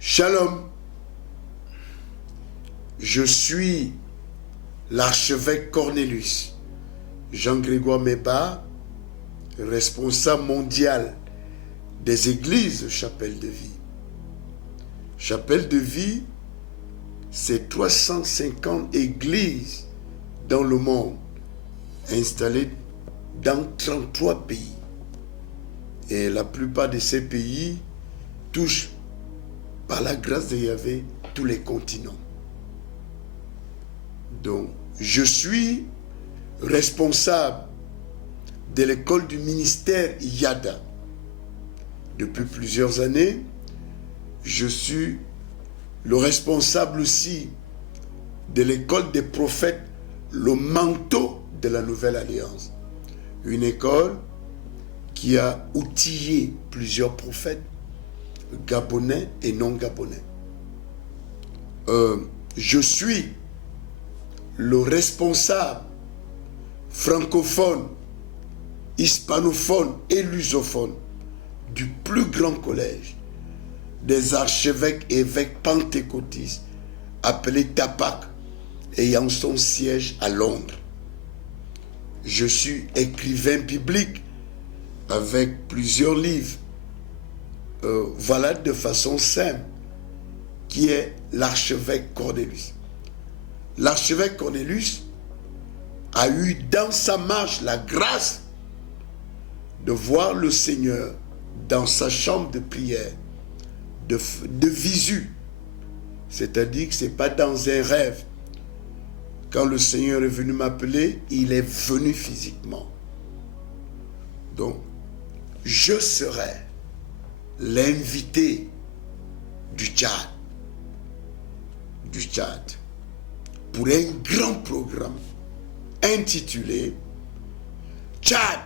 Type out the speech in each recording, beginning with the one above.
Shalom, je suis l'archevêque Cornelius, Jean-Grégoire Meba, responsable mondial des églises Chapelle de Vie. Chapelle de Vie, c'est 350 églises dans le monde, installées dans 33 pays. Et la plupart de ces pays touchent, par la grâce de Yahvé, tous les continents. Donc, je suis responsable de l'école du ministère Yada. Depuis plusieurs années, je suis le responsable aussi de l'école des prophètes, le manteau de la Nouvelle Alliance. Une école qui a outillé plusieurs prophètes, gabonais et non gabonais. Je suis le responsable francophone, hispanophone et lusophone du plus grand collège des archevêques et évêques pentecôtistes appelé TAPAC, ayant son siège à Londres. Je suis écrivain biblique avec plusieurs livres. Voilà de façon simple qui est l'archevêque Cornelius. L'archevêque Cornelius a eu dans sa marche la grâce de voir le Seigneur dans sa chambre de prière, de visu. C'est-à-dire que ce n'est pas dans un rêve. Quand le Seigneur est venu m'appeler, il est venu physiquement. Donc, je serai l'invité du Tchad. Pour un grand programme intitulé Tchad,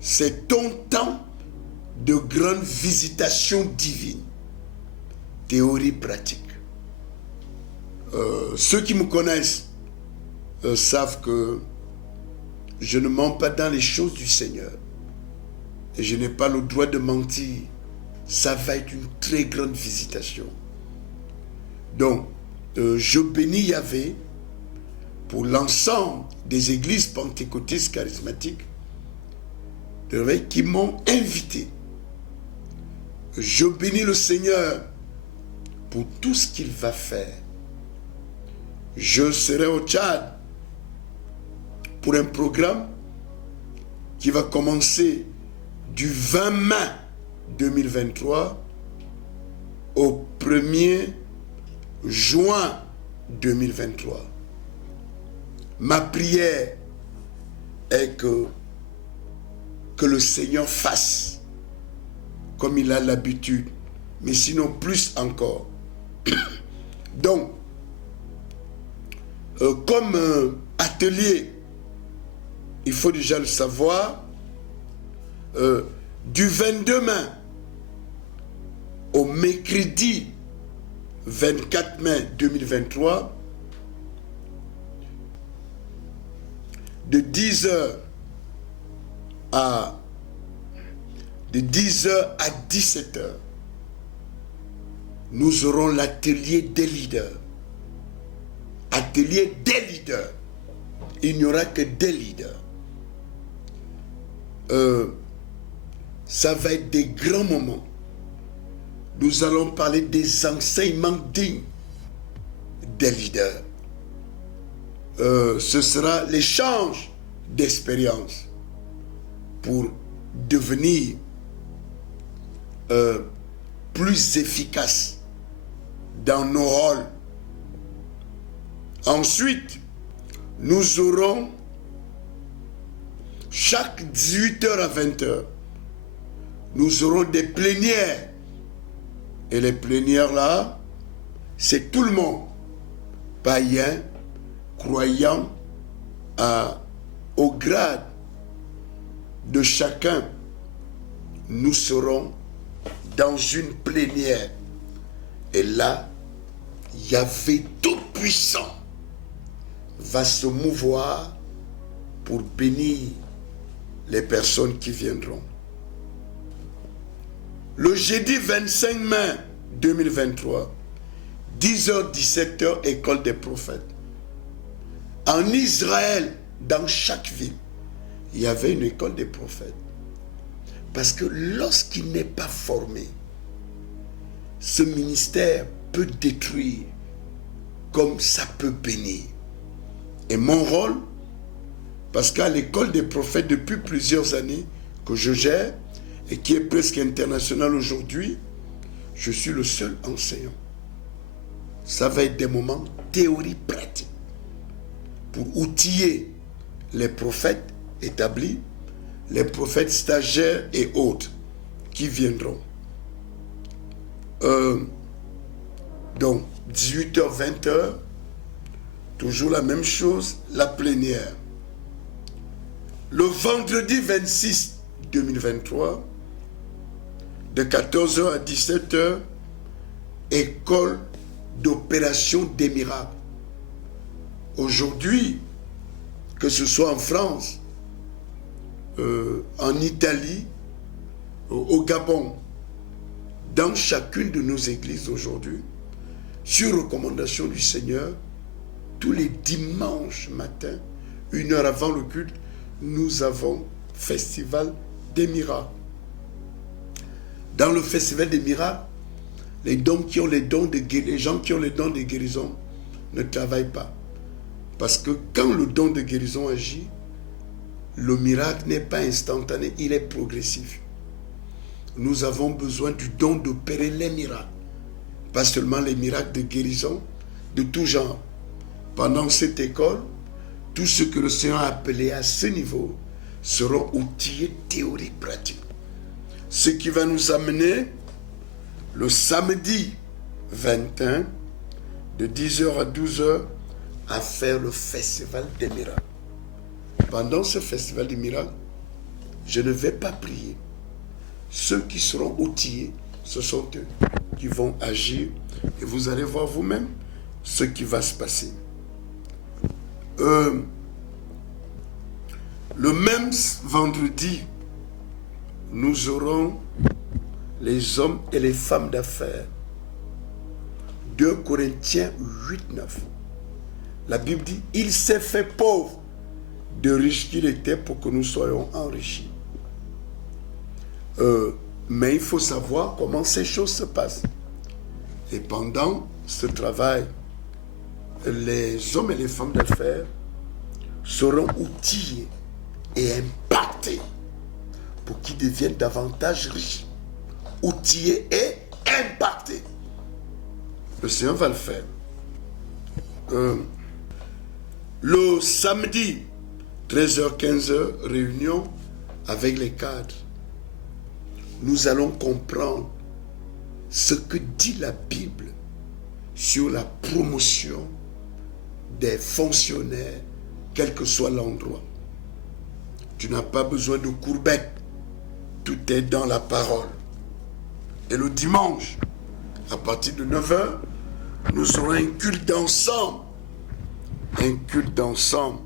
c'est ton temps de grande visitation divine, théorie pratique. Ceux qui me connaissent savent que je ne mens pas dans les choses du Seigneur et je n'ai pas le droit de mentir. Ça va être une très grande visitation. Donc, je bénis Yahvé pour l'ensemble des églises pentecôtistes charismatiques qui m'ont invité. Je bénis le Seigneur pour tout ce qu'il va faire. Je serai au Tchad pour un programme qui va commencer du 20 mai 2023 au 1er juin 2023. Ma prière est que le Seigneur fasse comme il a l'habitude, mais sinon plus encore. Donc, comme atelier, il faut déjà le savoir, du 22 mai au mercredi 24 mai 2023, de 10h à 17h, nous aurons l'atelier des leaders. Atelier des leaders. Il n'y aura que des leaders. Ça va être des grands moments. Nous allons parler des enseignements dignes des leaders. Ce sera l'échange d'expériences pour devenir plus efficace dans nos rôles. Ensuite, nous aurons chaque 18h à 20h, nous aurons des plénières. Et les plénières là, c'est tout le monde, païen, croyant, au grade de chacun. Nous serons dans une plénière. Et là, Yahvé Tout-Puissant va se mouvoir pour bénir les personnes qui viendront. Le jeudi 25 mai 2023, 10h, 17h, école des prophètes. En Israël, dans chaque ville, il y avait une école des prophètes. Parce que lorsqu'il n'est pas formé, ce ministère peut détruire comme ça peut bénir. Et mon rôle, parce qu'à l'école des prophètes, depuis plusieurs années que je gère, et qui est presque internationale aujourd'hui, je suis le seul enseignant. Ça va être des moments théorie pratique pour outiller les prophètes établis, les prophètes stagiaires et autres qui viendront. Donc, 18h, 20h, toujours la même chose, la plénière. Le vendredi 26 2023, de 14h à 17h, école d'opération des miracles. Aujourd'hui, que ce soit en France, en Italie, au Gabon, dans chacune de nos églises aujourd'hui, sur recommandation du Seigneur, tous les dimanches matin, 1 heure avant le culte, nous avons festival des miracles. Dans le festival des miracles, les gens qui ont les dons de guérison ne travaillent pas. Parce que quand le don de guérison agit, le miracle n'est pas instantané, il est progressif. Nous avons besoin du don d'opérer les miracles. Pas seulement les miracles de guérison, de tout genre. Pendant cette école, tous ceux que le Seigneur a appelés à ce niveau seront outillés théoriques pratiques. Ce qui va nous amener le samedi 21, de 10h à 12h, à faire le festival des miracles. Pendant ce festival des miracles, je ne vais pas prier. Ceux qui seront outillés, ce sont eux qui vont agir. Et vous allez voir vous-même ce qui va se passer. Le même vendredi, nous aurons les hommes et les femmes d'affaires. 2 Corinthiens 8, 9. La Bible dit, il s'est fait pauvre de riche qu'il était pour que nous soyons enrichis. Mais il faut savoir comment ces choses se passent. Et pendant ce travail, les hommes et les femmes d'affaires seront outillés et impactés pour qu'ils deviennent davantage riches. Outillés et impactés. Le Seigneur va le faire. Le samedi, 13h-15h, réunion avec les cadres. Nous allons comprendre ce que dit la Bible sur la promotion des fonctionnaires, quel que soit l'endroit. Tu n'as pas besoin de courbettes. Tout est dans la parole. Et le dimanche, à partir de 9h, nous aurons un culte d'ensemble. Un culte d'ensemble.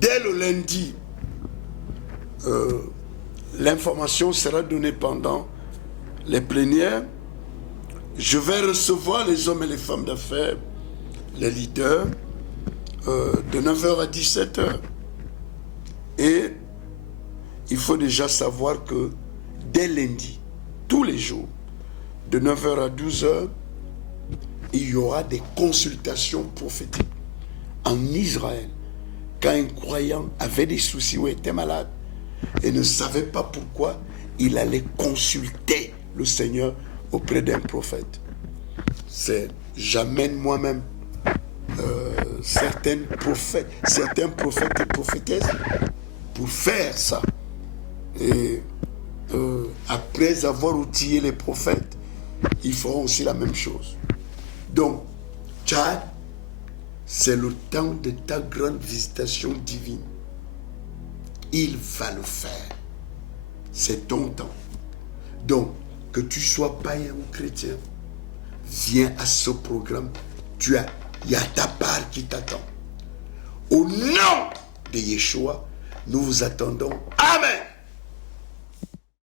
Dès le lundi, l'information sera donnée pendant les plénières. Je vais recevoir les hommes et les femmes d'affaires, les leaders, de 9h à 17h. Et il faut déjà savoir que dès lundi, tous les jours, de 9h à 12h, il y aura des consultations prophétiques en Israël. Quand un croyant avait des soucis ou était malade et ne savait pas pourquoi, il allait consulter le Seigneur auprès d'un prophète. J'amène moi-même certains prophètes et prophétesses pour faire ça. Et après avoir outillé les prophètes, ils feront aussi la même chose. Donc, Tchad, c'est le temps de ta grande visitation divine. Il va le faire. C'est ton temps. Donc, que tu sois païen ou chrétien, viens à ce programme. Il y a ta part qui t'attend. Au nom de Yeshua, nous vous attendons. Amen.